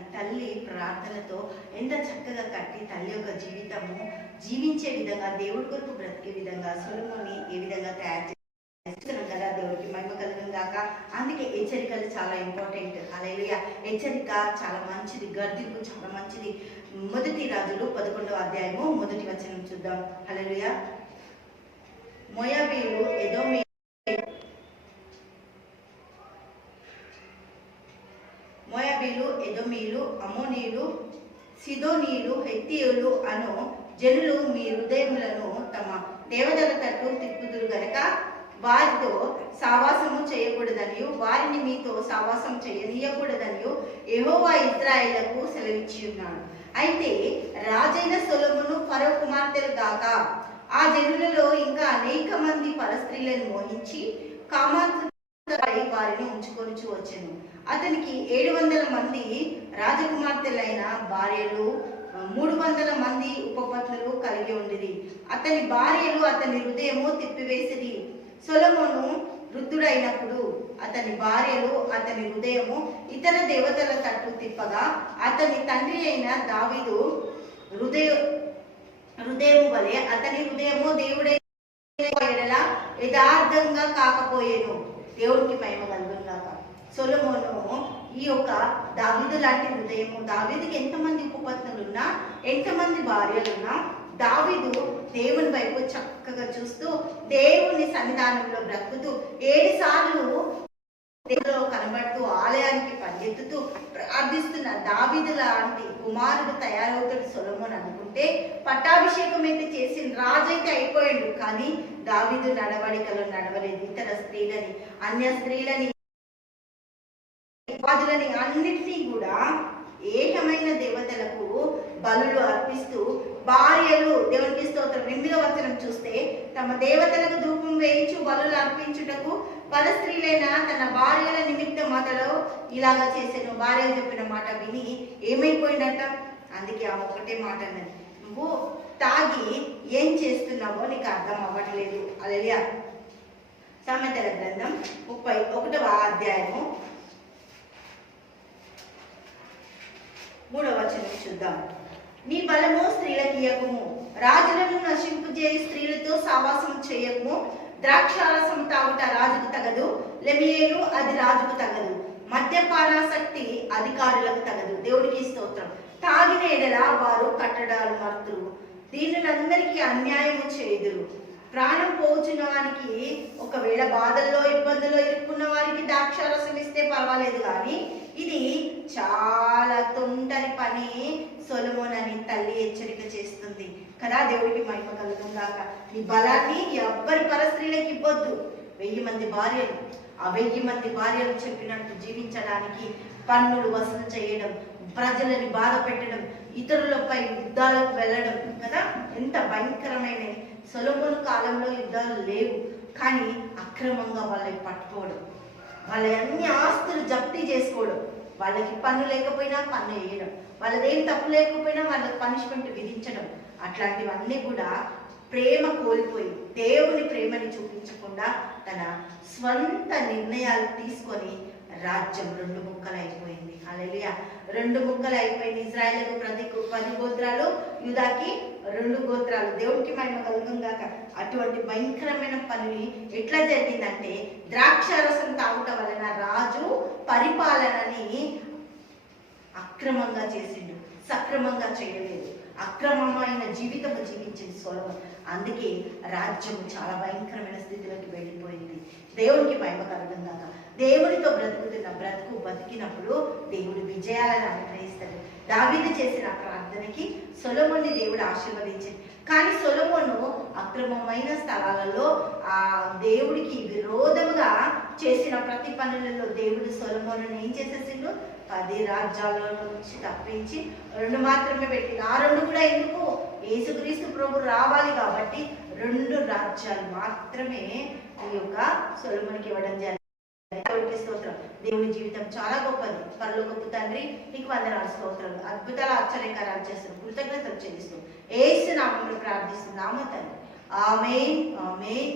కానీ తల్లి ప్రార్థనతో ఎంత చక్కగా కట్టి తల్లి యొక్క జీవితము జీవించే విధంగా దేవుడి కొరకు బ్రతికే విధంగా సొలొమోన్ని ఏ విధంగా తయారు చేస్తున్నాం కదా. దేవుడికి మహిమ కలుగును గాక. అందుకే హెచ్చరికలు చాలా ఇంపార్టెంట్. హల్లెలూయా. హెచ్చరిక చాలా మంచిది, గర్దింపు చాలా మంచిది. మొదటి రాజులు 11వ అధ్యాయము 1వ వచనం చూద్దాం. హల్లెలూయా. మోయాబీయులు, ఎదోమీయులు, అమ్మోనీయులు, సిదోనీయులు, హెత్తీయులు అను జనులు మీ హృదయములను తమ దేవతల తట్టు తిప్పుదురు గనక వారితో సావాసము చేయకూడదనియు వారిని మీతో సావాసం చేయనీయకూడదనియు యెహోవా ఇశ్రాయేలుకు సెలవిచ్చి ఉన్నాడు. అయితే రాజైన సొలొమోను ఫరో కుమార్తెలు గాక ఆ జనులలో ఇంకా అనేక మంది పరస్త్రీలను మోహించి కామాంతులపై వారిని ఉంచుకొని వచ్చెను. అతనికి 700 మంది రాజకుమార్తెలైన భార్యలు, 300 మంది ఉపపత్నులు కలిగి ఉండిరి. అతని భార్యలు అతని హృదయము తిప్పివేసిరి. సొలొమోను వృద్ధుడైనప్పుడు అతని భార్యలు అతని హృదయము ఇతర దేవతల తట్టు తిప్పగా అతని తండ్రి అయిన దావీదు హృదయము వలె అతని హృదయము దేవుడైన యథార్థంగా కాకపోయేను. దేవుడికి మహిమ కలుగును గాక. సొలొమోను ఈ యొక్క దావీదు లాంటి హృదయము, దావీదుకి ఎంతమంది ఉపపత్నులున్నా ఎంతమంది భార్యలున్నా దావీదు దేవుని వైపు చక్కగా చూస్తూ దేవుని సన్నిధానంలో బ్రతుకుతూ 7 సార్లు దేవులో కనబడుతూ ఆలయానికి పరిగెత్తుతూ ప్రార్థిస్తున్న దావీదు లాంటి కుమారుడు తయారవుతాడు సొలొమోను అనుకుంటే, పట్టాభిషేకం అయితే చేసి రాజైతే అయిపోయాడు. కానీ దావీదు నడవడికలో నడవలేదు. ఇతర స్త్రీలని, అన్య స్త్రీలని, వాదులని అన్నిటినీ కూడా ఏకమైన దేవతలకు బలులు అర్పిస్తూ భార్యలు, దేవునికి స్తోత్రం, 8వ వచనం చూస్తే తమ దేవతలకు ధూపం వేయించు బలులు అర్పించుటకు పరస్త్రీలైన తన భార్యల నిమిత్తం అతడు ఇలాగా చేశాను. భార్యలు చెప్పిన మాట విని ఏమైపోయిందట. అందుకే ఆమె ఒకటే మాట అన్నది, నువ్వు తాగి ఏం చేస్తున్నావో నీకు అర్థం అవ్వట్లేదు. హల్లెలూయా. సామెతల గ్రంథం 31వ అధ్యాయము 3వ వచనం చూద్దాం. నీ బలము స్త్రీలకు ఇయ్యకుము, రాజులను నశింపుజేయి స్త్రీలతో సావాసం చేయకుము. ద్రాక్షారసం తాగుట రాజుకు తగదు, లెమియేలు అది రాజుకు తగదు, మద్యపానాసక్తి అధికారులకు తగదు. దేవుడికి స్తోత్రం. తాగిన ఎడల వారు కట్టడాలు మర్తురు, దీనులందరికీ అన్యాయము చేయుదురు. ప్రాణం పోచున్న వారికి, ఒకవేళ బాధల్లో ఇబ్బందుల్లో ఇరుక్కున్న వారికి ద్రాక్షారసం ఇస్తే పర్వాలేదు, కానీ ఇది చాలా తొందరి పని సొలొమోను అని తల్లి హెచ్చరిక చేస్తుంది కదా. దేవుడికి మహిమ కలుగును గాక. నీ బలాన్ని ఎవ్వరి పరస్త్రీలకు ఇవ్వద్దు. 1000 మంది భార్యలు, ఆ 1000 మంది భార్యలు చెప్పినట్టు జీవించడానికి పన్నులు వసూలు చేయడం, ప్రజలని బాధ పెట్టడం, ఇతరులపై యుద్ధాలకు వెళ్ళడం కదా. ఎంత భయంకరమైన. సొలొమోను కాలంలో యుద్ధాలు లేవు, కానీ అక్రమంగా వాళ్ళని పట్టుకోవడం, వాళ్ళ అన్ని ఆస్తులు జప్తీ చేసుకోవడం, వాళ్ళకి పన్ను లేకపోయినా పన్ను వేయడం, వాళ్ళదేం తప్పు లేకపోయినా వాళ్ళకి పనిష్మెంట్ విధించడం, అట్లాంటివన్నీ కూడా ప్రేమ కోల్పోయి దేవుని ప్రేమని చూపించకుండా తన స్వంత నిర్ణయాలు తీసుకొని రాజ్యం 2 ముక్కలు అయిపోయింది. హల్లెలూయా. 2 ముక్కలు అయిపోయింది. ఇశ్రాయేలుకు 10 గోత్రాలు, యూదాకి 2 గోత్రాలు. దేవుడికి మహిమ కలుగును గాక. అటువంటి భయంకరమైన పని ఎట్లా జరిగిందంటే, ద్రాక్షారసం తాగుట వలన రాజు పరిపాలనని అక్రమంగా చేసిండు, సక్రమంగా చేయలేదు. అక్రమమైన జీవితము జీవించింది సొలొమోను. అందుకే రాజ్యం చాలా భయంకరమైన స్థితిలోకి వెళ్ళిపోయింది. దేవునికి మహిమ కలుగును గాక. దేవునితో బ్రతుకుతున్న బ్రతుకు బతికినప్పుడు దేవుడు విజయాలను అనుగ్రహిస్తాడు. దావీదు చేసిన ప్రార్థనకి సొలొమోనుని దేవుడు ఆశీర్వదించింది. కానీ సొలొమోను అక్రమమైన స్థలాలలో ఆ దేవుడికి విరోధముగా చేసిన ప్రతి పనులలో దేవుడు సొలొమోనుని ఏం చేసేసిండు? 10 రాజ్యాల నుంచి తప్పించి 2 మాత్రమే పెట్టింది. ఆ 2 కూడా ఎందుకు? యేసుక్రీస్తు ప్రభు రావాలి కాబట్టి 2 రాజ్యాలు మాత్రమే ఈ యొక్క సొలొమోనుకి ఇవ్వడం జరిగింది. దేవుడికి స్తోత్రం. దేవుని జీవితం చాలా గొప్పది. పరలోకపు తండ్రి నీకు వందనాలు, స్తోత్రాలు, అద్భుతాలు, ఆశ్చర్యకారాలు చేస్తున్నాం, కృతజ్ఞతలు చెల్లిస్తూ యేసు నామములో ప్రార్థిస్తున్నాము తండ్రి. ఆమేన్, ఆమేన్.